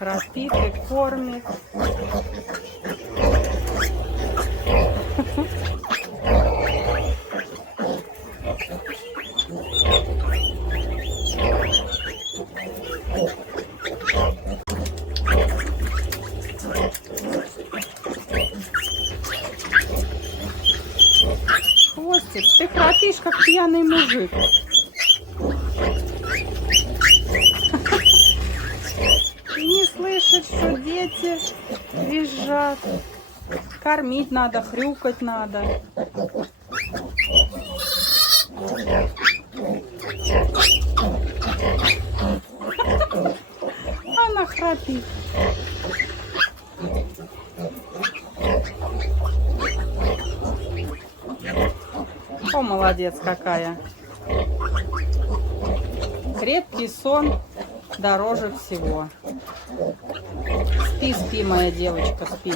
храпит и кормит. Хвостик, ты храпишь, как пьяный мужик. Не слышит, что дети визжат. Кормить надо, хрюкать надо. Она храпит. О, молодец какая. Крепкий сон дороже всего. Спи, спи, моя девочка, спи.